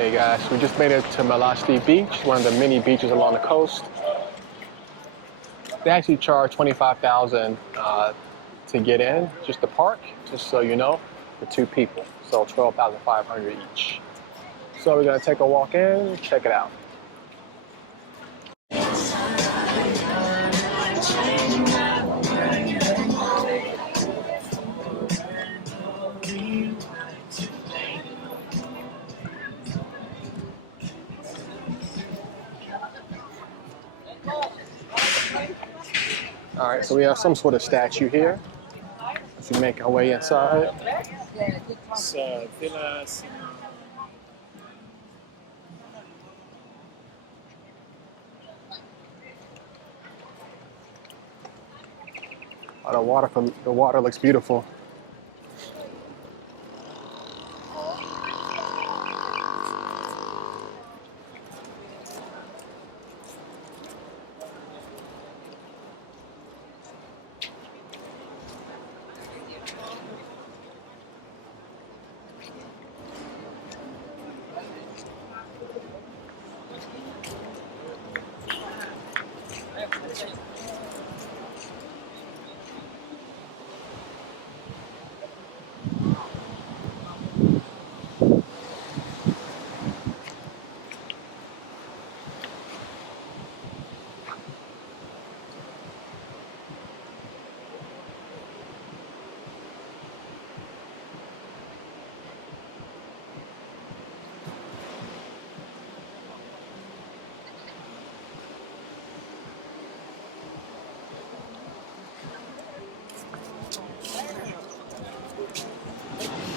Okay guys, we just made it to Melasti Beach, one of the mini beaches along the coast. They actually charge $25,000 to get in, just the park, just so you know, for 2 people. So $12,500 each. So we're gonna take a walk in, check it out. All right, so we have some sort of statue here. As we make our way inside. Oh, the water looks beautiful.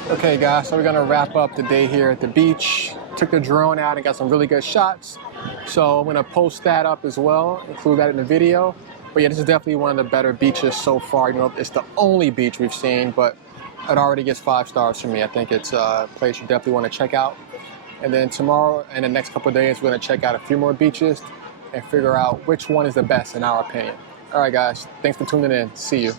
Okay guys, so we're gonna wrap up the day here at the beach. Took the drone out and got some really good shots. So I'm gonna post that up as well, include that in the video. But yeah, this is definitely one of the better beaches so far. You know, it's the only beach we've seen, but it already gets 5 stars from me. I think it's a place you definitely wanna check out. And then tomorrow and the next couple of days, we're gonna check out a few more beaches and figure out which one is the best in our opinion. All right guys, thanks for tuning in. See you.